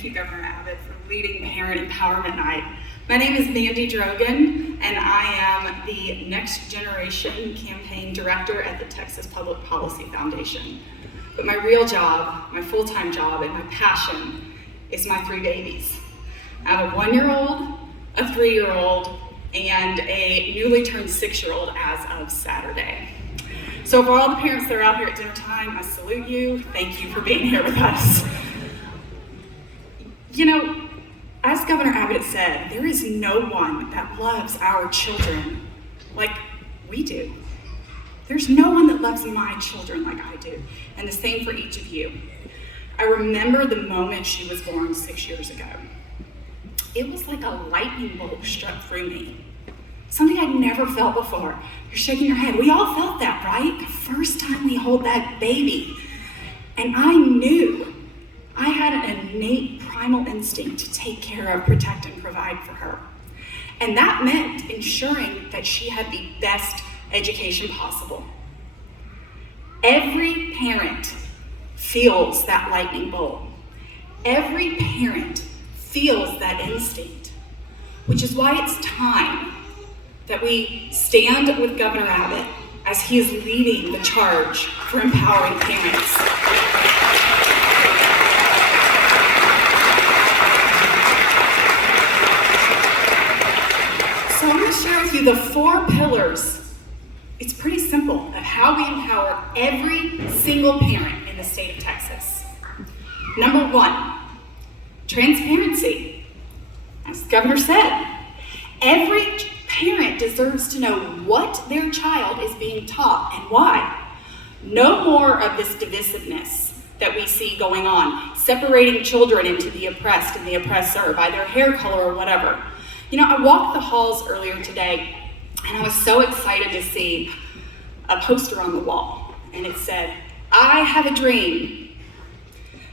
thank you, Governor Abbott, for leading Parent Empowerment Night. My name is Mandy Drogan, and I am the Next Generation Campaign Director at the Texas Public Policy Foundation. But my real job, my full-time job, and my passion is my 3 babies. I have a 1-year-old, a 3-year-old, and a newly turned 6-year-old as of Saturday. So for all the parents that are out here at dinner time, I salute you. Thank you for being here with us. You know, as Governor Abbott said, there is no one that loves our children like we do. There's no one that loves my children like I do, and the same for each of you. I remember the moment she was born 6 years ago. It was like a lightning bolt struck through me. Something I'd never felt before. You're shaking your head. We all felt that, right? The first time we hold that baby. And I knew I had an innate primal instinct to take care of, protect, and provide for her. And that meant ensuring that she had the best education possible. Every parent feels that lightning bolt. Every parent feels that instinct, which is why it's time that we stand with Governor Abbott as he is leading the charge for empowering parents. So I'm going to share with you the 4 pillars. It's pretty simple of how we empower every single parent in the state of Texas. Number 1, transparency. As the governor said, every parent deserves to know what their child is being taught and why. No more of this divisiveness that we see going on, separating children into the oppressed and the oppressor by their hair color or whatever. You know, I walked the halls earlier today, and I was so excited to see a poster on the wall, and it said, "I have a dream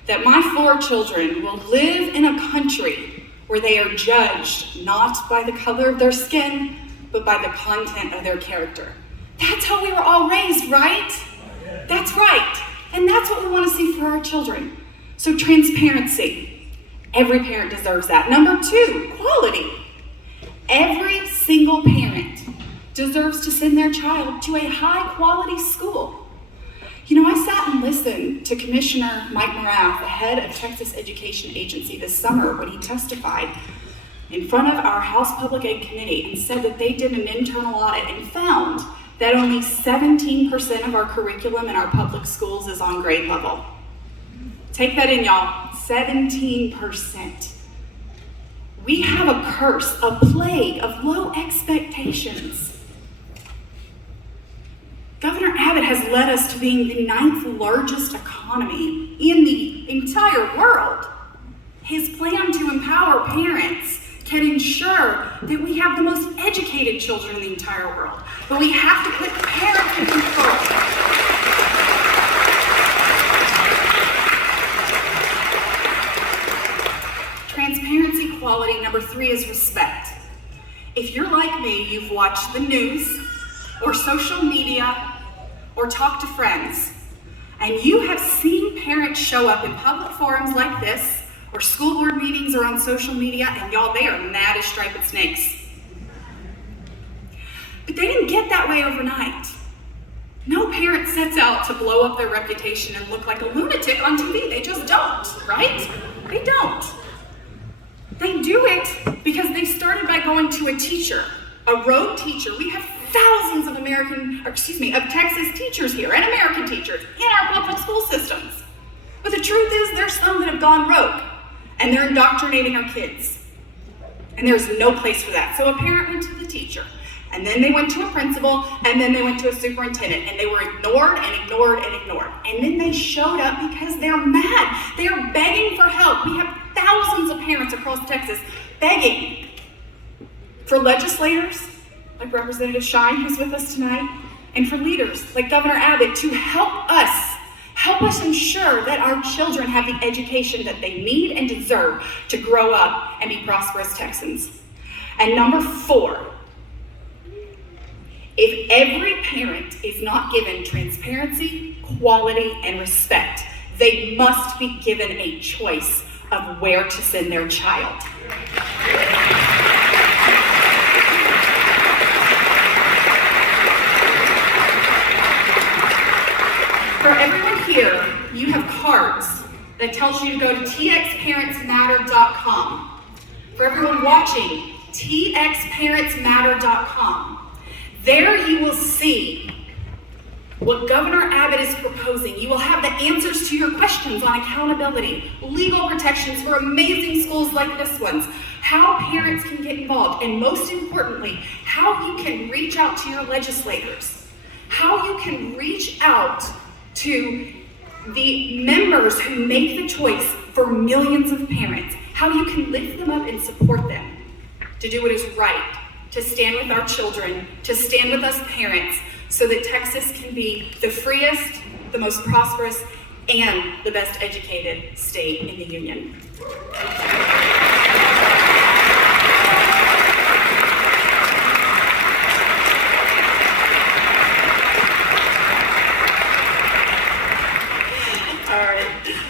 that my 4 children will live in a country where they are judged not by the color of their skin, but by the content of their character." That's how we were all raised, right? That's right. And that's what we want to see for our children. So transparency. Every parent deserves that. Number 2, quality. Every single parent deserves to send their child to a high-quality school. You know, I sat and listened to Commissioner Mike Morath, the head of Texas Education Agency, this summer when he testified in front of our House Public Ed Committee and said that they did an internal audit and found that only 17% of our curriculum in our public schools is on grade level. Take that in, y'all. 17%. We have a curse, a plague of low expectations. Governor Abbott has led us to being the 9th largest economy in the entire world. His plan to empower parents can ensure that we have the most educated children in the entire world. But we have to put the parents in control. Transparency, quality. Number 3 is respect. If you're like me, you've watched the news or social media or talk to friends, and you have seen parents show up in public forums like this or school board meetings or on social media, and y'all, they are mad as striped snakes. But they didn't get that way overnight. No parent sets out to blow up their reputation and look like a lunatic on TV. They just don't, right? They don't. They do it because they started by going to a teacher, a rogue teacher. We have thousands of Texas teachers here and American teachers in our public school systems. But the truth is there's some that have gone rogue and they're indoctrinating our kids. And there's no place for that. So a parent went to the teacher, and then they went to a principal, and then they went to a superintendent, and they were ignored and ignored and ignored. And then they showed up because they're mad. They are begging for help. We have thousands of parents across Texas begging for legislators like Representative Shine, who's with us tonight, and for leaders like Governor Abbott to help us ensure that our children have the education that they need and deserve to grow up and be prosperous Texans. And number 4, if every parent is not given transparency, quality, and respect, they must be given a choice of where to send their child. For everyone here, you have cards that tells you to go to txparentsmatter.com. For everyone watching, txparentsmatter.com. There you will see what Governor Abbott is proposing. You will have the answers to your questions on accountability, legal protections for amazing schools like this one, how parents can get involved, and most importantly, how you can reach out to your legislators, how you can reach out to the members who make the choice for millions of parents, how you can lift them up and support them to do what is right, to stand with our children, to stand with us parents, so that Texas can be the freest, the most prosperous, and the best educated state in the union.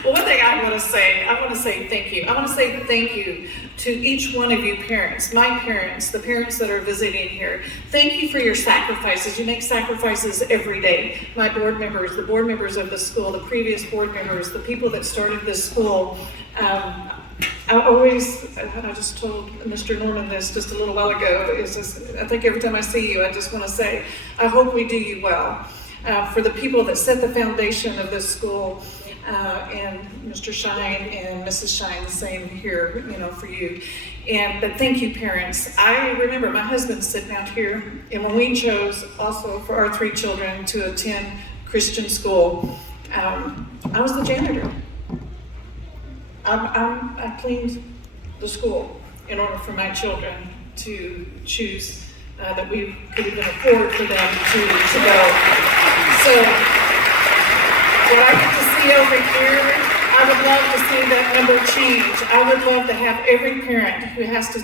Well, one thing I want to say thank you. I want to say thank you to each one of you parents, my parents, the parents that are visiting here. Thank you for your sacrifices. You make sacrifices every day. My board members, the board members of the school, the previous board members, the people that started this school. I just told Mr. Norman this just a little while ago, I think every time I see you, I just want to say, I hope we do you well. For the people that set the foundation of this school, and Mr. Shine and Mrs. Shine, the same here, for you. But thank you, parents. I remember my husband sitting out here, and when we chose also for our 3 children to attend Christian school, I was the janitor. I cleaned the school in order for my children to choose that we could even afford for them to go. So, what I get to see over here, I would love to see that number change. I would love to have every parent who has to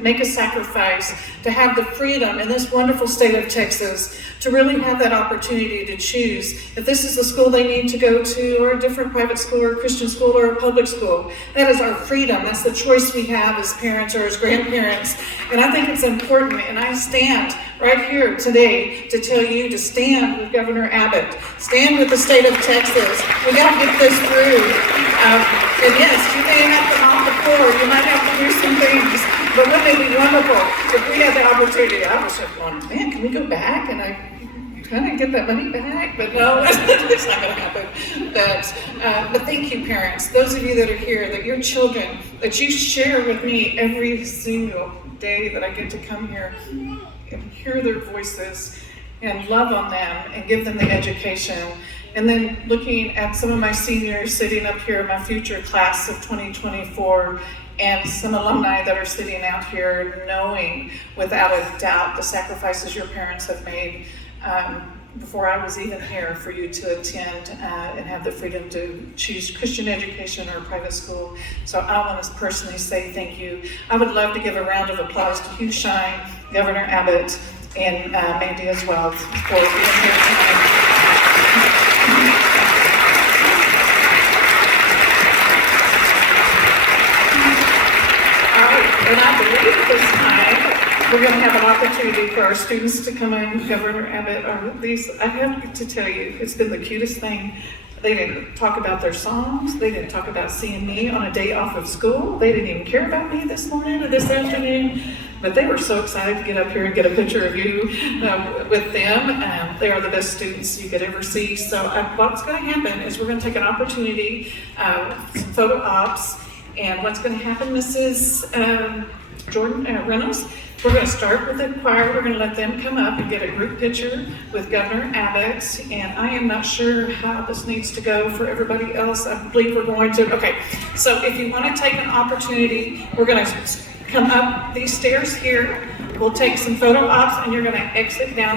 make a sacrifice to have the freedom in this wonderful state of Texas to really have that opportunity to choose if this is the school they need to go to, or a different private school, or a Christian school, or a public school. That is our freedom. That's the choice we have as parents or as grandparents. And I think it's important, and I stand right here today to tell you to stand with Governor Abbott, stand with the state of Texas. We got to get this through. And yes, you may have to mop the floor, you might have to do some things, but wouldn't it be wonderful if we had the opportunity? I was just going, man, can we go back and I kind of get that money back? But no, it's not going to happen. But thank you, parents, those of you that are here, that your children, that you share with me every single day that I get to come here and hear their voices and love on them and give them the education. And then looking at some of my seniors sitting up here, my future class of 2024, and some alumni that are sitting out here, knowing without a doubt the sacrifices your parents have made before I was even here for you to attend and have the freedom to choose Christian education or private school. So I want to personally say thank you. I would love to give a round of applause to Hugh Shine, Governor Abbott, and Mandy as well for being here tonight. And I believe this time we're going to have an opportunity for our students to come in. Governor Abbott, I have to tell you, it's been the cutest thing. They didn't talk about their songs. They didn't talk about seeing me on a day off of school. They didn't even care about me this morning or this afternoon. But they were so excited to get up here and get a picture of you with them. They are the best students you could ever see. So what's going to happen is we're going to take an opportunity, some photo ops. And what's going to happen, Mrs. Jordan Reynolds, we're going to start with the choir. We're going to let them come up and get a group picture with Governor Abbott. And I am not sure how this needs to go for everybody else. I believe we're going to. Okay, so if you want to take an opportunity, we're going to come up these stairs here. We'll take some photo ops, and you're going to exit down